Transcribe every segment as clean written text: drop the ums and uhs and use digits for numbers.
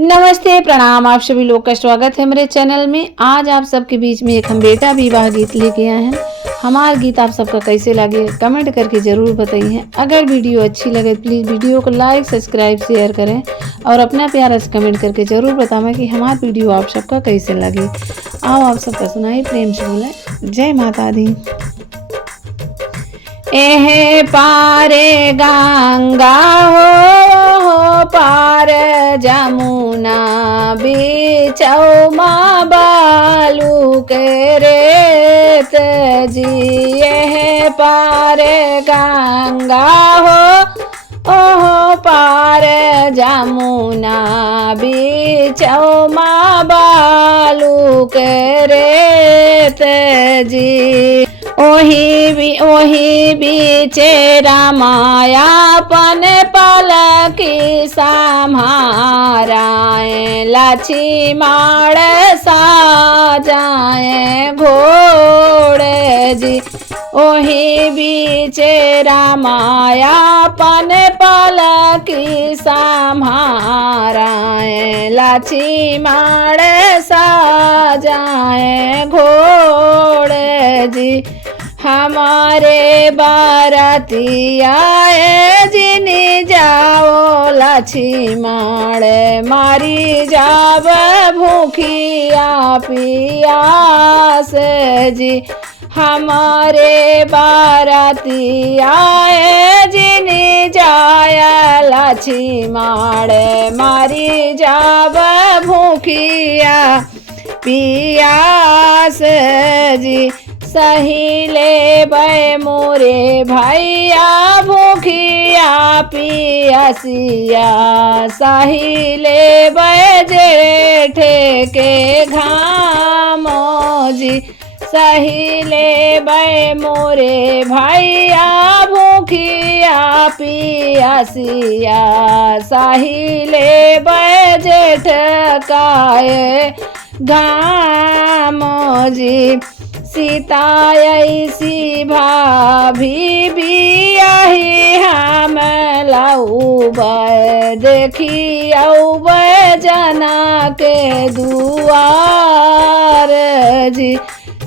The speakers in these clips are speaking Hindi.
नमस्ते प्रणाम, आप सभी लोग का स्वागत है मेरे चैनल में। आज आप सबके बीच में एक हम बेटा विवाह गीत लेके आए हैं। हमारा गीत आप सबका कैसे लगे कमेंट करके ज़रूर बताइए। अगर वीडियो अच्छी लगे प्लीज़ वीडियो को लाइक सब्सक्राइब शेयर करें और अपना प्यारा से कमेंट करके ज़रूर बताएं कि हमारा वीडियो आप सबका कैसे लगे। आओ आप सबका सुनाई, प्रेम से बोले जय माता दी। एहे पारे गंगा हो पार जमुना बिचौ माँ बालू के रेत जी। एहे पारे गंगा हो पार जमुना बिचौ माँ बालू के रेत जी। ओही बीचे रामायापन पलकी सम्हाराए लाछी माड़ साजाए घोड़े जी। ओही बीचे रामायापन पलकी सम्हाराए लाछी माड़ साजाए घोड़े जी। हमारे बारातिया जिनी जाओ लाछी माड़े मारी जाब भूखिया पियास जी। हमारे बारातिया जिनी जाया लाछी माड़े मारी जाब भूखिया पियास जी। सहीले बे मोरे भैया भूखिया पियासिया सहीले बे जेठे के घामो जी। सहीले बे मोरे भैया भूखिया पियासिया सहीले बे जेठ काए घामो जी। सीता ऐसी भाभी बियाही हम लाऊब देखी औब जना के दुआर जी।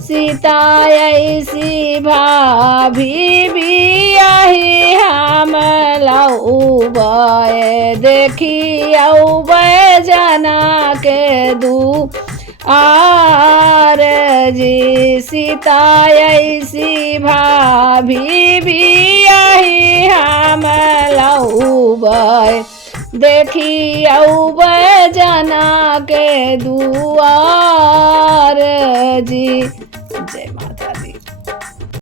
सीता ऐसी भाभी बियाही हम लाऊब देखी औब जना के आर जी। सीता ऐसी भाभी बियाही हम लाऊब देखी औब जना के दुआर जी। जय माता दी।